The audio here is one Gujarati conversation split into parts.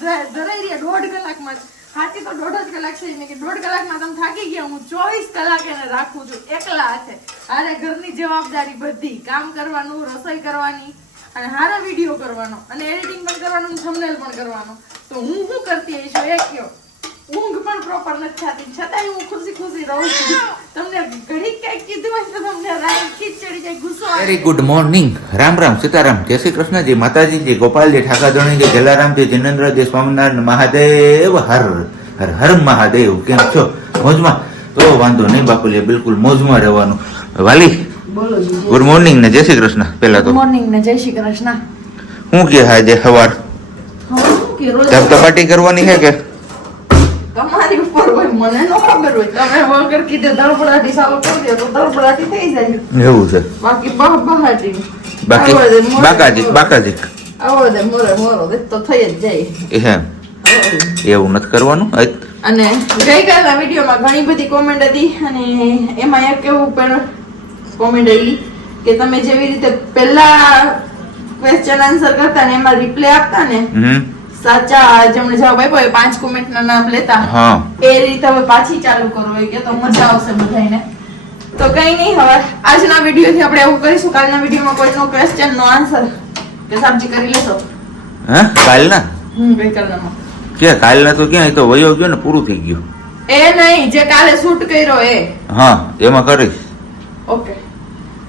ધરાઈ રહ્યા 1.5 કલાકમાં હાથી તો 1.5 કલાક છે ને કે 1.5 કલાકમાં તમે થાકી ગયા હું 24 કલાક એને રાખું છું એકલા હાથે અરે ઘરની જવાબદારી બધી કામ કરવાનું રસોઈ કરવાની અને હારા વિડીયો કરવાનો અને એડિટિંગ પણ કરવાનું થંબનેલ પણ કરવાનો તો હું શું કરતી છું એ કયો ઊંઘ પણ પ્રોપર નથી થતી છતાંય હું ખુશી રહું છું તમને ઘડી કઈક કીધું હોય તો તમને રાઈ ખીચડી જાય ગુસ્સો આવે very good morning Ram Ram Sitaram જય શ્રી કૃષ્ણ જય માતાજી જય ગોપાલજી ઠાકાધણી જય જલારામ જય જિનેન્દ્ર જય સ્વામિનારાયણ મહાદેવ હર હર હર મહાદેવ કેમ છો મોજમાં તો વાંધો નહીં બાપુલિયા બિલકુલ મોજમાં રહેવાનું વાલી બોલો ગુડ મોર્નિંગ ને જય શ્રી કૃષ્ણ પેલા તો મોર્નિંગ ને જય શ્રી કૃષ્ણ હું કે આજે સવાર ધબધબાટી કરવાની છે કે તમારી ઉપર હોય મને ન ખબર હોય તમે વગર કીધે ધડપડાટી સાવ કરી દો તો ધડપડાટી થઈ જાય એવું છે બાકી બહાટી બાકી બાકાજી આવો દે મોરો દે તો થઈ જ જાય એવું નથી કરવાનું અને ગઈકાલના વિડીયોમાં ઘણી બધી કોમેન્ટ હતી અને એમાં એક એવું પણ કોમેન્ટ આવી કે તમે જેવી રીતે પહેલા ક્વેશ્ચન આન્સર કરતા ને એમાં રિપ્લાય આપતા ને સાચા જેમને જવાબ આપ્યો 5 કોમેન્ટ ના નામ લેતા એ રીતે હવે પાછી ચાલુ કરો કે તો મજા આવશે બધાને તો કઈ નહીં હવે આજના વિડીયો થી આપણે એવું કરીશું કાલના વિડીયોમાં કોઈનો ક્વેશ્ચન નો આન્સર કે સબ્જી કરી લેશો કાલના ગઈકાલનામાં કે કાલના તો ક્યાં તો વયો ગયો ને પૂરું થઈ ગયું એ નહીં જે કાલે શૂટ કર્યો એ એમાં કરીશ ઓકે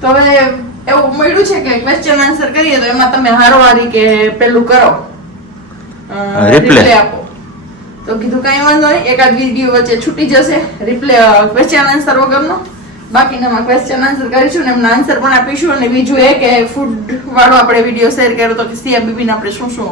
તો હવે એવું મળ્યું છે કે ક્વેશ્ચન આન્સર કરીએ તો એમાં તમે હારોહારી કે પેલું કરો રિપ્લે આપો તો કીધું કઈ વાંધો નહીં એકાદ વિડીયો વચ્ચે છૂટી જશે રિપ્લે ક્વેશ્ચન આન્સર વગરનો બાકીનામાં ક્વેશ્ચન આન્સર કરીશું ને એમના આન્સર પણ આપીશું અને બીજું એ કે ફૂડ વાળો આપણે વિડીયો શેર કર્યો તો કે સિયા બીબીને આપણે શું શું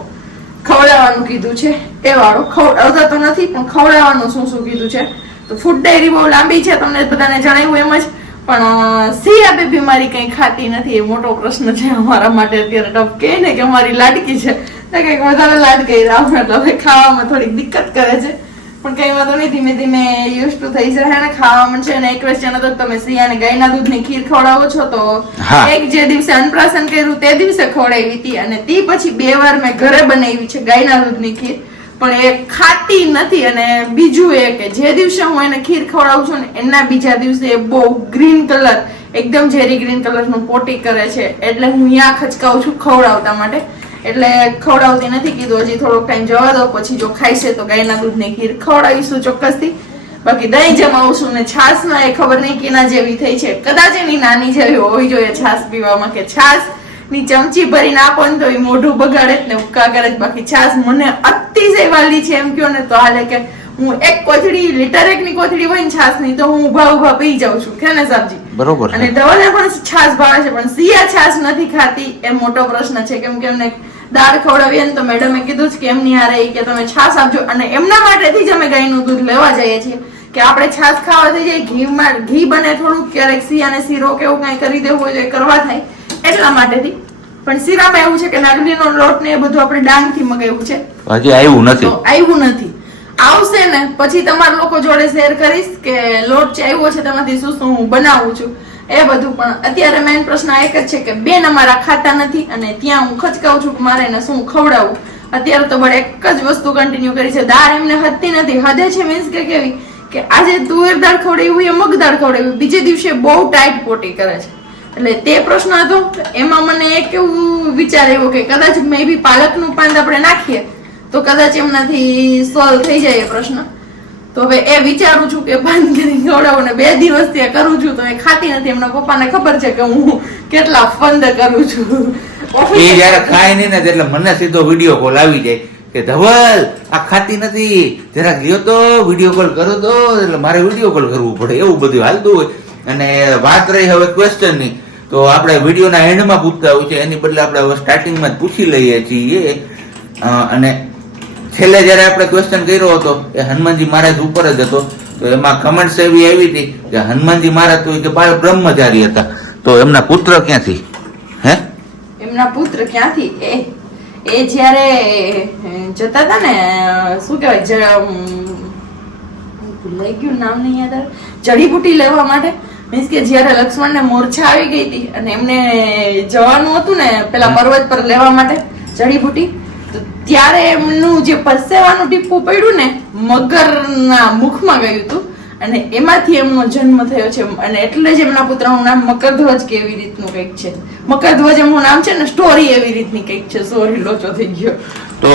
ખવડાવવાનું કીધું છે એ વાળો ખવડાવતા તો નથી પણ ખવડાવવાનું શું શું કીધું છે તો ફૂડ ડાયરી બહુ લાંબી છે તમને બધાને જણાવ્યું એમ જ પણ સિયા બેબી મારી કઈ ખાતી નથી એ મોટો પ્રશ્ન છે અમારા માટે અત્યારે ટપ કે ને કે અમારી લાડકી છે કઈક વધારે લાડ કરી રામ એટલે હવે ખાવામાં થોડીક દિક્કત કરે છે પણ કઈ વાંધો નહીં ધીમે ધીમે યુઝ ટુ થઈ જશે ને ખાવામાં છે ને એક ક્વેશ્ચન હતો તમે સિયાને ગાયના દૂધની ખીર ખવડાવો છો તો એક જે દિવસે અન્નપ્રાશન કર્યું તે દિવસે ખવડાવી હતી અને તે પછી 2 વાર મેં ઘરે બનાવી છે ગાયના દૂધની ખીર પણ એ ખાતી નથી અને બીજું એ કે જે દિવસે હું એને ખીર ખવડાવું છું ને એના બીજા દિવસે એ બહુ ગ્રીન કલર એકદમ ઝેરી ગ્રીન કલરનું પોટી કરે છે એટલે હું ત્યાં ખચકાવું છું ખવડાવતા માટે એટલે ખવડાવતી નથી કીધું હજી થોડોક ટાઈમ જવા દો પછી જો ખાઈશે તો ગાયના દૂધની ખીર ખવડાવીશું ચોક્કસથી બાકી દહીં જમાવશું ને છાશમાં એ ખબર નહીં કેના જેવી થઈ છે કદાચ એની નાની જેવી હોવી જોઈએ છાશ પીવામાં કે છાશ ની ચમચી ભરીને આપો ને તો એ મોઢું બગાડે ને ઉક્કા કરે બાકી છાશ મને અતિશય વાલી છે એમ કયો ને તો હાલે કે હું એક કોથળી લીટર એકની કોથળી હોય ને છાશ ની તો હું ઉભા પી જાઉં છું કે ને સાબજી બરોબર અને ધવલને પણ છાશ ભાવે છે પણ સિયા છાશ નથી ખાતી એ મોટો પ્રશ્ન છે કેમ કે એમને દાળ ખવડાવીએ ને તો મેડમે કીધું કે એમની હારે કે તમે છાશ આપજો અને એમના માટેથી જ અમે ગાયનું દૂધ લેવા જઈએ છીએ કે આપણે છાશ ખાવા થઈ જાય ઘી બને થોડુંક ક્યારેક સિયાને શીરો કે એવું કઈ કરી દેવું હોય તો કરવા થાય એટલા માટેથી પણ શીરામાં એવું છે કે નાગલીનો લોટ ને એ બધું આપણે ડાંગ થી મગાવ્યું છે હજી આવ્યું નથી આવશે ને પછી તમારા લોકો જોડે શેર કરીશ કે લોટ છે આવ્યો છે તેમાંથી શું શું હું બનાવું છું એ બધું પણ અત્યારે મેઇન પ્રશ્ન એક જ છે કે બેન અમારા ખાતા નથી અને ત્યાં હું ખચકાવું છું કે મારે એને શું ખવડાવું અત્યારે તો બળ એક જ વસ્તુ કન્ટિન્યુ કરી છે દાળ એમને હદતી નથી હદે છે મીન્સ કે કેવી કે આજે તુવેર દાળ ખવડાવી એ મગ દાળ ખવડાવી બીજે દિવસે બહુ ટાઈટ પોટી કરે છે એટલે તે પ્રશ્ન હતો એમાં મને એક એવું વિચાર આવ્યો કે કદાચ મે બી પાલકનું પાન આપણે નાખીએ તો કદાચ એમનાથી સોલ્વ થઈ જાય એ પ્રશ્ન તો હવે એ વિચારું છું કે પાન કરી ખવડાવું ને 2 દિવસથી કરું છું તો એ ખાતી નથી એમના પપ્પાને ખબર છે કે હું કેટલા ફંદ કરું છું એ જયારે ખાય નહીં ને એટલે મને સીધો વિડીયો કોલ આવી જાય કે ધવલ આ ખાતી નથી જરાક લ્યો તો વિડીયો કોલ કરો તો એટલે મારે વિડીયો કોલ કરવું પડે એવું બધું હાલતું હોય અને વાત રહી હવે ક્વેશ્ચન ની તો આપણે વિડીયોના એન્ડમાં પૂછતા હોય છે એની બદલે આપણે હવે સ્ટાર્ટિંગમાં જ પૂછી લઈએ છીએ અને છેલ્લે જયારે આપણે ક્વેશ્ચન કર્યો હતો એ હનુમાનજી મહારાજ ઉપર જ હતો તો એમાં કમેન્ટ્સ એવી આવી હતી કે હનુમાનજી મહારાજ તો કે બાળ બ્રહ્મચારી હતા તો એમના પુત્ર ક્યાંથી એમના પુત્ર ક્યાંથી એ જ્યારે જતા હતા ને શું કહેવાય લઈ ગયું નામ નહીં યાદ આવે જડીબુટી લેવા માટે મીન્સ કે જયારે લક્ષ્મણને મૂર્છા આવી ગઈ હતી અને એમને જવાનું હતું ને પેલા પર્વત પર લેવા માટે જડીબુટી તો ત્યારે એમનું જે પરસેવાનું ટીપું પડ્યું ને મગરના મુખમાં ગયું હતું અને એમાંથી એમનો જન્મ થયો છે અને એટલે જ એમના પુત્રનું નામ મકરધ્વજ કે એવી રીતનું કંઈક છે. મકરધ્વજ એમનું નામ છે ને સ્ટોરી એવી રીતની કંઈક છે. સોરી લોચો થઈ ગયો. તો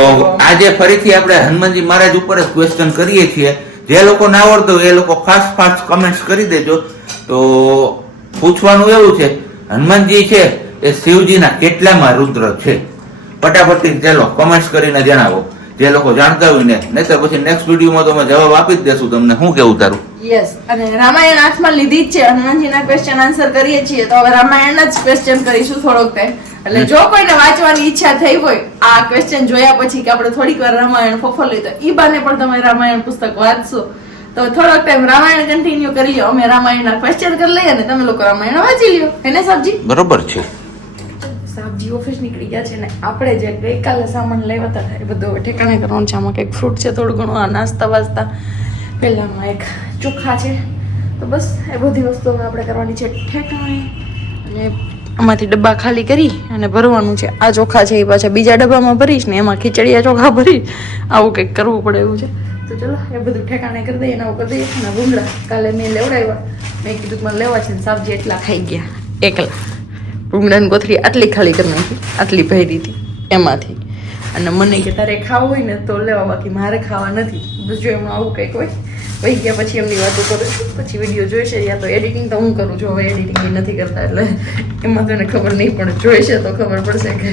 આજે ફરીથી આપણે હનુમાનજી મહારાજ ઉપર જ ક્વેશ્ચન કરીએ છીએ. જે લોકો ના આવડતું એ લોકો ફાસ્ટ કમેન્ટ્સ કરી દેજો. તો પૂછવાનું એવું છે, હનુમાનજી છે એ શિવજીના કેટલામાં રુદ્ર છે? ફટાફટ ચાલો કમેન્ટ્સ કરીને જણાવો જે લોકો જાણતા હોય ને, નહીં તો પછી નેક્સ્ટ વિડીયોમાં તો અમે જવાબ આપી જ દેશું તમને. શું કેવું તારું? યસ, અને રામાયણ હાથમાં લીધી જ છે. હનુમાનજીના ક્વેશ્ચન આન્સર કરીએ છીએ તો હવે રામાયણ જ ક્વેશ્ચન કરીશું થોડોક ટાઈમ. એટલે જો કોઈને વાંચવાની ઈચ્છા થઈ હોય આ ક્વેશ્ચન જોયા પછી કે આપણે થોડીક વાર રામાયણ ફોફલી તો ઈ બાને પણ તમે રામાયણ પુસ્તક વાંચશો તો થોડોક ટાઈમ રામાયણ કન્ટિન્યુ કરી લ્યો. અમે રામાયણના ક્વેશ્ચન કરી લઈએ અને તમે લોકો રામાયણ વાંચી લ્યો. એને સાબજી બરોબર છે. સાબજી ઓફિસ નીકળી ગયા છે ને આપણે જે ગઈકાલે સામાન લેવા હતા એ બધું હવે ઠેકાણે કરવાનું છે. આમાં કંઈક ફ્રૂટ છે, થોડું ઘણું આ નાસ્તા વાસ્તા, પહેલામાં એક ચોખા છે. તો બસ એ બધી વસ્તુ હવે આપણે કરવાની છે ઠેકાણે. અને આમાંથી ડબ્બા ખાલી કરી અને ભરવાનું છે. આ ચોખા છે એ પાછા બીજા ડબ્બામાં ભરીશ ને એમાં ખીચડીયા ચોખા ભરી આવું કંઈક કરવું પડે એવું છે. તો ચલો એ બધું ઠેકાણે કરી દઈએ. નવું કરી દઈએ. અને ભૂંગળા કાલે મેં લેવડાવ્યા, મેં કીધું કે મને લેવા છે ને સાબજી એટલા ખાઈ ગયા એકલા. ભૂંગળાની કોથળી આટલી ખાલી કરી નાખી, આટલી ભરી હતી એમાંથી. અને મને કે તારે ખાવું હોય ને તો લેવા, બાકી મારે ખાવા નથી. બસ જો એમાં આવું કંઈક હોય વહી ગયા પછી એમની વાતો કરું છું. પછી વિડીયો જોઈશે યા તો એડિટિંગ તો હું કરું છું. હવે એડિટિંગ એ નથી કરતા એટલે એમાં તો એને ખબર નહીં પડે. જોઈશે તો ખબર પડશે કે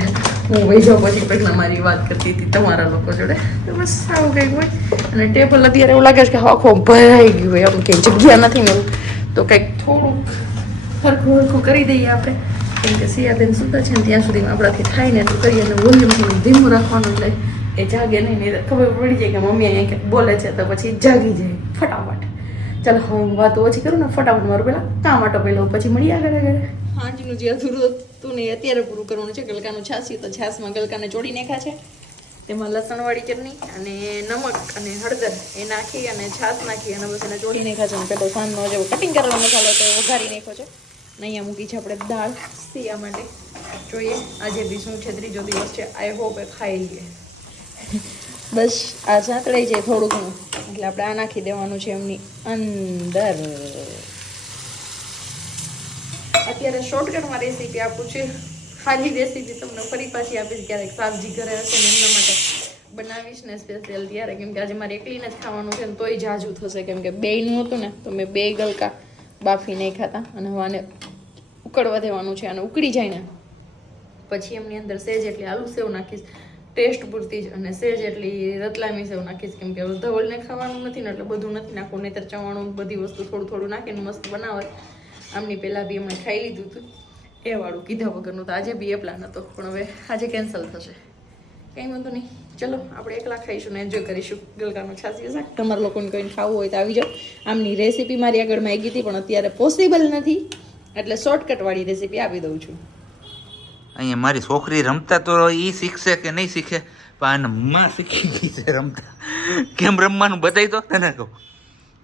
હું વહી જાઉં પછી પહેલાં મારી વાત કરતી હતી તમારા લોકો જોડે. તો બસ આવું કંઈક હોય. અને ટેબલ અત્યારે એવું લાગે છે કે આખો ભરાઈ ગયું હોય, આમ કંઈ જગ્યા નથી ને એવું. તો કંઈક થોડુંક હરખું કરી દઈએ આપણે. કેમ કે સિયાબેન સુતા છે ને ત્યાં સુધી આપણાથી થાય ને તો કરીએ. અને વોલ્યુમ થોડું ધીમું રાખવાનું એટલે એ જાગે નહીં. ખબર પડી જાય કે મમ્મી અહીંયા કંઈક બોલે છે તો પછી જાગી જાય ફટાફટ. ચાલો હવે હું વાતો ઓછી કરું ને ફટાફટ મારું પેલા કામ આટો પેલો પછી મળીએ આગળ આગળ. હાંજનું જે અધૂરું હતું ને અત્યારે પૂરું કરવાનું છે. ગલકાનું છાસી તો છાસમાં ગલકાને ચોળી નાખ્યા છે. તેમાં લસણવાળી ચટણી અને નમક અને હળદર એ નાખી અને છાસ નાખી અને બસ એને ચોળી નાખ્યા છે. અને પેલો સાંજનો જે કટિંગ કરેલો મસાલો તો વઘારી નાખ્યો છે. અને અહીંયા મૂકી છે આપણે દાળ સિયા માટે. જોઈએ આજે બી શું છે, ત્રીજો દિવસ છે. આઈ હોપ એ ખાઈ લઈએ. બસ આ સાંતળાઈ જાય થોડું ઘણું એટલે આપણે આ નાખી દેવાનું છે એમની અંદર. અત્યારે શોર્ટકટમાં રેસીપી આપું છું. ખાલી રેસીપી તમને ફરી પાછી આપીશ ક્યારેક સાબજી ઘરે હશે ને એમના માટે બનાવીશ ને સ્પેશિયલ ત્યારે. કેમ કે આજે મારે એકલીને જ ખાવાનું છે ને તોય જાજુ થશે. કેમ કે બેયનું હતું ને તો મેં 2 ગલકા બાફી નહીં ખાતા અને હવે આને ઉકળવા દેવાનું છે. અને ઉકળી જાય ને પછી એમની અંદર સેજ એટલી આલુ સેવ નાખીશ ટેસ્ટ પૂરતી જ, અને સેજ એટલી રતલામી સેવ નાખીશ. કેમ કે ધવલને ખાવાનું નથી ને એટલે બધું નથી નાખવું, નહીંતર ચવાણું બધી વસ્તુ થોડું થોડું નાખીને મસ્ત બનાવે. આમની પહેલાં બી એમણે ખાઈ લીધું હતું એ વાળું કીધા વગરનું. તો આજે બી એ પ્લાન હતો પણ હવે આજે કેન્સલ થશે. કંઈ વાંધો નહીં, ચલો આપણે એકલા ખાઈશું ને એન્જોય કરીશું ગલકાનું છાસી શાક. તમારા લોકોને કોઈને ખાવું હોય તો આવી જાઓ. આમની રેસીપી મારી આગળ માંગી હતી પણ અત્યારે પોસિબલ નથી એટલે શોર્ટકટવાળી રેસીપી આપી દઉં છું. અહીંયા મારી છોકરી રમતા તો એ શીખશે કે નહીં શીખે, પણ માં શીખી ગઈ છે રમતા. કેમ રમવાનું બતાવી તો તને કહું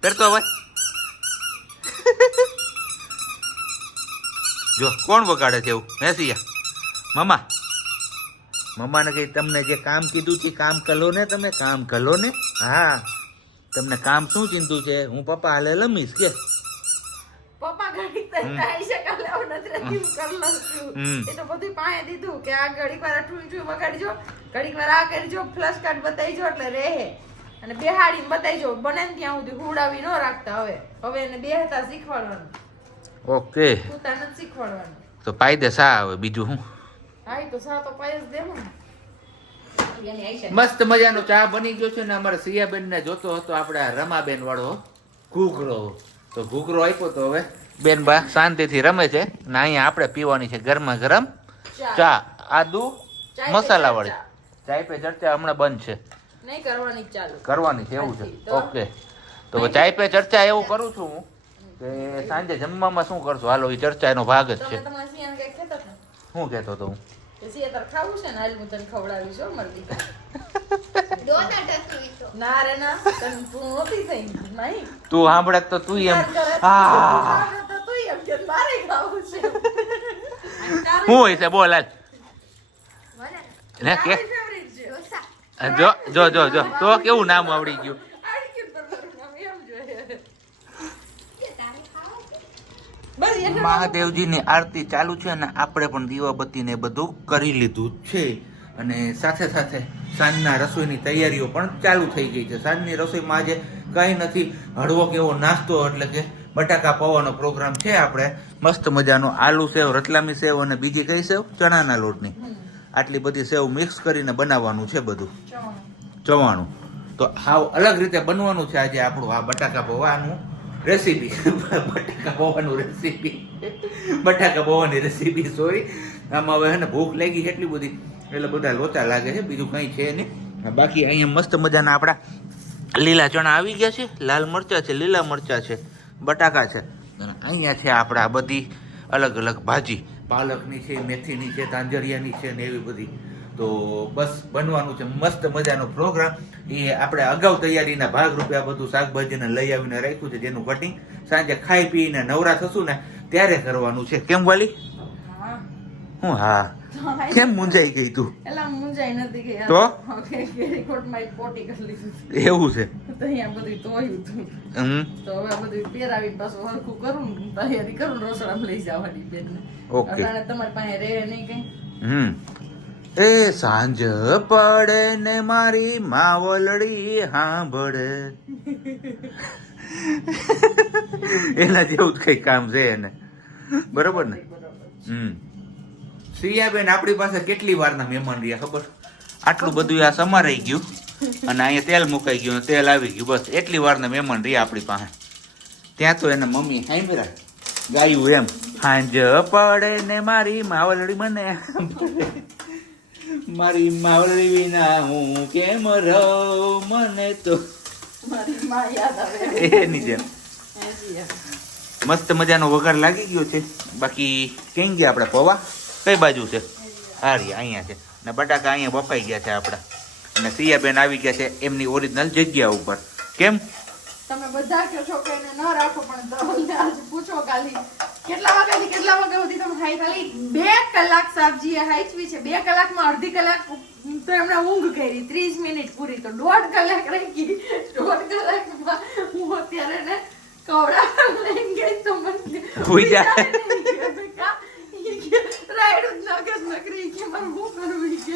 કરતો હવે. જો કોણ વગાડે છે એવું હે સિયા? મમ્માને કહી તમને જે કામ કીધું છે કામ કરો ને, તમે કામ કરો ને. હા તમને કામ શું ચિંતું છે? હું પપ્પા હાલે લમીશ કે પપ્પા ઘડી તઈ છે કાલે નથી હું કરી લઉં છું. એ તો બધું પાએ દીધું કે આ ઘડીક વાર ઠું વગાડજો, ઘડીક વાર આ કરજો, ફ્લશ કાર્ડ બતાઈજો એટલે રહે. અને બેહાડીને બતાઈજો, બને ને ત્યાં સુધી હુડાવી ન રાખતા. હવે એને બેહતા શીખવાડવાનું. ઓકે તું નથી શીખવાડવાનું તો પાઈ દે સા આવે બીજું હું. હા તો સા તો પાઈ જ દેવું. મસ્ત મજાનો ચા બની ગયો છે ને અમારે સિયાબેન ને જોતો હતો આપણે રમાબેન વાળો ઘૂઘરો. તો ઘૂઘરો આપ્યો તો હવે બેન બા શાંતિથી રમે છે ને અહીંયા આપણે પીવાની છે ગરમા ગરમ ચા, આદુ મસાલા વાળી ચાય પે ચર્ચા હમણાં બંધ છે, નહીં કરવાની ચાલુ કરવાની છે એવું છે. ઓકે તો ચાય પે ચર્ચા એવું કરું છું હું કે સાંજે જમવામાં શું કરશું હાલો એ ચર્ચા એનો ભાગ જ છે. શું કહેતો હતો હું? ખાવું છે ને હાલ હું તને ખવડાવીશ હો મરદી. ના રે ના તું નહોતી થઈ નહીં. તું સાંભળે તો તું એમ શું હોય છે બોલ હાલ ને કે જો જો જો જો તો કેવું નામ આવડી ગયું. મહાદેવજીની આરતી ચાલુ છે અને આપણે પણ દીવાબત્તી ને બધું કરી લીધું છે અને સાથે સાથે સાંજના રસોઈની તૈયારીઓ પણ ચાલુ થઈ ગઈ છે. સાંજની રસોઈમાં આજે કંઈ નથી, હળવો કેવો નાસ્તો એટલે કે બટાકા પૌવાનો પ્રોગ્રામ છે. આપણે મસ્ત મજાનો આલુ સેવ, રતલામી સેવ અને બીજી કઈ સેવ, ચણાના લોટની, આટલી બધી સેવ મિક્સ કરીને બનાવવાનું છે બધું ચવાણું. તો હાવ અલગ રીતે બનવાનું છે આજે આપણું આ બટાકા પૌવાનું રેસીપી. બટાકા પૌવાની રેસીપી સોરી. આમાં હવે હે ને ભૂખ લાગી છે એટલી બધી એટલે બધા લોચા લાગે છે, બીજું કંઈ છે નહીં. બાકી અહીંયા મસ્ત મજાના આપણા લીલા ચણા આવી ગયા છે, લાલ મરચા છે, લીલા મરચા છે, બટાકા છે અને અહીંયા છે આપણા બધી અલગ અલગ ભાજી, પાલકની છે, મેથીની છે, તાંજરિયાની છે ને એવી બધી. તો બસ બનવાનું છે મસ્ત મજાનો પ્રોગ્રામ. એ આપણે અગાઉ તૈયારીના ભાગરૂપે આ બધું શાકભાજીને લઈ આવીને રાખ્યું છે, જેનું કટિંગ સાંજે ખાઈ પીને નવરા થશું ને ત્યારે કરવાનું છે. કેમ વાલી? હું હા કેમ મૂંઝાઈ ગઈ તું? એલા મુંજાઈ નથી ગઈ તો કેરીકોટમાં એક પોટી કરી લીધું એવું છે. તો અહીંયા બધું ધોયું હતું. તો હવે બધું પહેરાવી પાછું હરખું કરું ને તૈયારી કરું રસોડામાં લઈ જવાની બેનને. ઓકે. અટાણે તમારી પાસે રહે નહીં કઈ. એ સાંજ પડે ને મારી માવલડી સાંભળે. એના જેવું જ કઈ કામ છે એને, બરોબર ને? સિયાબેન આપણી પાસે કેટલી વારના મહેમાન રહ્યા ખબર? આટલું બધું આ સમારાઈ ગયું અને અહીંયા તેલ મુકાઈ ગયું, તેલ આવી ગયું, બસ એટલી વારના મહેમાન રહ્યા આપણી પાસે. ત્યાં તો એને મમ્મી સાંભળ્યા ગાયું એમ, સાંજ પડે ને મારી માવલડી મને મારી માવલડી વિના હું કેમ રહું, મને તો મારી માં યાદ આવે એની જેમ. મસ્ત મજાનો વઘાર લાગી ગયો છે. બાકી કેમ ગયા આપણે પૌવા? કઈ બાજુ છે? આ રહ્યા અહીંયા છે ને બટાકા અહીંયા બફાઈ ગયા છે આપણા. અને સિયાબેન આવી ગયા છે એમની ઓરિજિનલ જગ્યા ઉપર. કેમ? તમે બધા કહો છો કે એને ન રાખો, પણ ધવલને આજે પૂછો ખાલી કેટલા વાગ્યાથી કેટલા વાગ્યા સુધી તમે ખાઈ? ખાલી 2 કલાક સબ્જી હાઈચવી છે. 2 કલાકમાં અડધી કલાક તો એમણે ઊંઘ કરી, 30 મિનિટ પૂરી, તો 1.5 કલાક રહી ગઈ. 1.5 કલાકમાં હું અત્યારે ને કવડા લઈને ગઈ તો મને હોઈ જાય રાયડું નગર નકરી કે મારું શું કરવું કે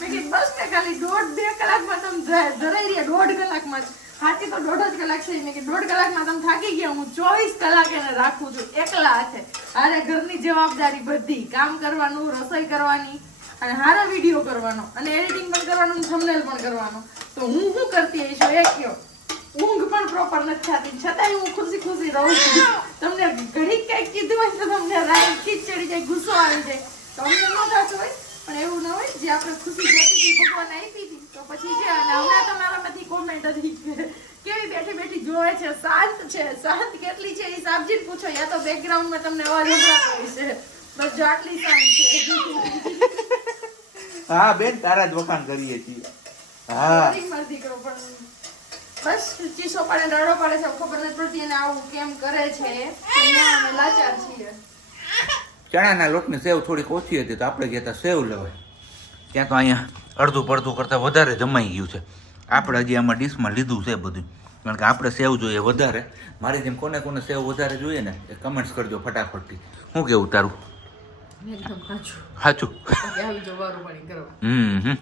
મેં કીધું બસ ને ખાલી 1.5-2 કલાકમાં તમે ધરાઈ રહ્યા. 1.5 કલાકમાં જ હાથી તો 1.5 કલાક છે. મેં કીધું 1.5 કલાકમાં તમે થાકી ગયા. હું 24 કલાક એને રાખું છું એકલા હાથે. હારે ઘરની જવાબદારી બધી, કામ કરવાનું, રસોઈ કરવાની અને હારો વિડીયો કરવાનો અને એડિટિંગ પણ કરવાનું, થંબનેલ પણ કરવાનો. તો હું શું કરતી હશું એ કયો? ઊંઘ પણ પ્રોપર નથી થતી, છતાંય હું ખુશી ખુશી રહું છું. તમને ઘડી કઈક કીધું હોય તો તમને રાઈટ ખીચડી જાય, ગુસ્સો આવી જાય, તો અમને ન થતું હોય. પણ એવું ન હોય, જે આપણે ખુશી જોતી હતી ભગવાન આપી હતી તો પછી છે. અને હમણાં તો મારામાંથી કોમેન્ટ હતી કેવી બેઠી બેઠી જોવે છે, શાંત છે. શાંત કેટલી છે એ સાબજી પૂછો, યા તો બેકગ્રાઉન્ડમાં તમને અવાજ સંભળાતો હોય છે. બસ જો આટલી શાંત છે. હા બેન, તારા જ વખાણ કરીએ છીએ. હા મરજી કરો પણ બસ ચીસો પાડે રડો પાડે છે, ખબર નથી પડતી એને આવું કેમ કરે છે. અમે લાચાર છીએ. ચણાના લોટની સેવ થોડીક ઓછી હતી તો આપણે ગયા સેવ લેવાય. ત્યાં તો અહીંયા અડધું પડધું કરતાં વધારે જમાઈ ગયું છે. આપણે હજી આમાં ડીશમાં લીધું છે બધું, કારણ કે આપણે સેવ જોઈએ વધારે. મારી જેમ કોને કોને સેવ વધારે જોઈએ ને એ કમેન્ટ્સ કરજો ફટાફટથી. શું કેવું તારું? એકદમ સાચું સાચું. આવી જો વારું પાણી કરવા.